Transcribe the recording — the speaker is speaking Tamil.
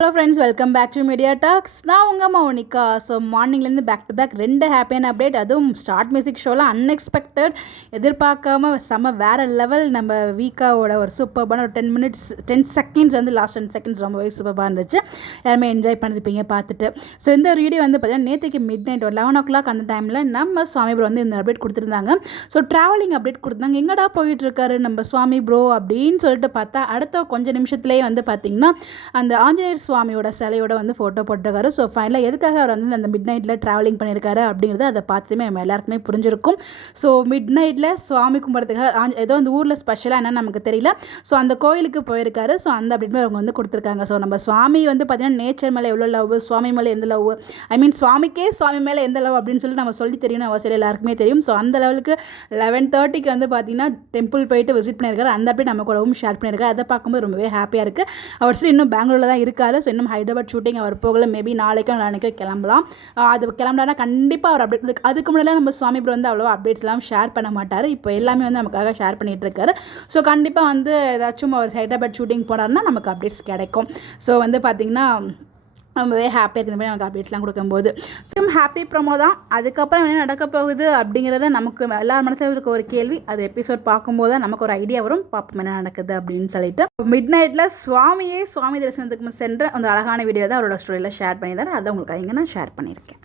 Hello friends, welcome back to media talks. நான் உங்கள் மௌனிகா. ஸோ மார்னிங்லேருந்து பேக் டு பேக் 2 ஹாப்பியான அப்டேட். அதுவும் ஸ்டார்ட் மியூசிக் ஷோலாம் அன்எக்ஸ்பெக்டட், எதிர்பார்க்காம செம்ம வேறு லெவல். நம்ம வீக்காவோட ஒரு சூப்பர்பான ஒரு 10 செகண்ட்ஸ் வந்து லாஸ்ட் 10 செகண்ட்ஸ் ரொம்பவே சூப்பராக இருந்துச்சு. எல்லாருமே என்ஜாய் பண்ணியிருப்பீங்க பார்த்துட்டு. ஸோ இந்த வீடியோ வந்து பார்த்தீங்கன்னா நேற்றுக்கு மிட் நைட் ஒரு 11 o'clock அந்த டைமில் நம்ம சுவாமி ப்ரோ வந்து இந்த அப்டேட் கொடுத்துருந்தாங்க. ஸோ ட்ராவலிங் அப்டேட் கொடுத்துருந்தாங்க. எங்கடா போயிட்டுருக்காரு நம்ம சுவாமி ப்ரோ அப்படின்னு சொல்லிட்டு பார்த்தா அடுத்த கொஞ்சம் நிமிஷத்துலேயே வந்து பார்த்திங்கன்னா அந்த ஆஞ்சநேயர் சுவாமியோட சிலையோட வந்து ஃபோட்டோ போட்டிருக்காரு. ஸோ ஃபைனலாக எதுக்காக அவர் வந்து அந்த மிட் நைட்டில் ட்ராவலிங் பண்ணியிருக்காரு அப்படிங்கிறது அதை பார்த்துமே நம்ம எல்லாருக்குமே புரிஞ்சிருக்கும். ஸோ மிட் நைட்டில் சுவாமி கும்பிட்றதுக்காக ஏதோ அந்த ஊரில் ஸ்பெஷலாக என்னன்னு நமக்கு தெரியல. ஸோ அந்த கோயிலுக்கு போயிருக்காரு. ஸோ அந்த அப்படின்னு அவங்க வந்து கொடுத்துருக்காங்க. ஸோ நம்ம சுவாமி வந்து பார்த்திங்கன்னா நேச்சர் மேலே எவ்வளோ லவ், சுவாமி மேலே எந்த லவ், சுவாமிக்கே சுவாமி மேலே எந்த லவ் அப்படின்னு சொல்லி நம்ம சொல்லி தெரியணும் அவசியம் எல்லாருக்குமே தெரியும். ஸோ அந்த லெவலுக்கு 11:30க்கு வந்து பார்த்திங்கன்னா டெம்பிள் போயிட்டு விசிட் பண்ணியிருக்காரு. அந்த அப்படி நம்ம கூடவும் ஷேர் பண்ணியிருக்காரு. அதை பார்க்கும்போது ரொம்பவே ஹாப்பியாக இருக்குது. அவர் சரி இன்னும் பெங்களூரில் தான் இருக்காரு. ஸோ இன்னும் ஹைதராபாத் ஷூட்டிங் அவர் போகல. மேபி நாளைக்கோ கிளம்பலாம். அது கிளம்புனா கண்டிப்பாக அவர் அப்டேட், அதுக்கு முன்னாடி நம்ம சுவாமி ப்ரோ வந்து அவ்வளோ அப்டேட்ஸ்லாம் ஷேர் பண்ண மாட்டார். இப்போ எல்லாமே வந்து நமக்காக ஷேர் பண்ணிகிட்டு இருக்காரு. ஸோ கண்டிப்பாக வந்து ஏதாச்சும் அவர் ஹைதராபாத் ஷூட்டிங் போனார்னா நமக்கு அப்டேட்ஸ் கிடைக்கும். ஸோ வந்து பார்த்திங்கன்னா ரொம்பவே ஹாப்பியாக இருக்கிற மாதிரி நமக்கு அப்டேட்ஸ்லாம் கொடுக்கும்போது ஹாப்பி ப்ரோமோ தான். அதுக்கப்புறம் என்ன நடக்க போகுது அப்படிங்கிறத நமக்கு எல்லா மனசில் இருக்க ஒரு கேள்வி. அது எபிசோட் பார்க்கும்போது தான் நமக்கு ஒரு ஐடியா வரும், பார்ப்போம் என்ன நடக்குது அப்படின்னு சொல்லிட்டு. மிட் நைட்டில் சுவாமி தரிசனத்துக்கு சென்ற அந்த அழகான வீடியோ தான் அவரோட ஸ்டோரியில் ஷேர் பண்ணியிருந்தார். அதை உங்களுக்கு எங்கே நான் ஷேர் பண்ணியிருக்கேன்.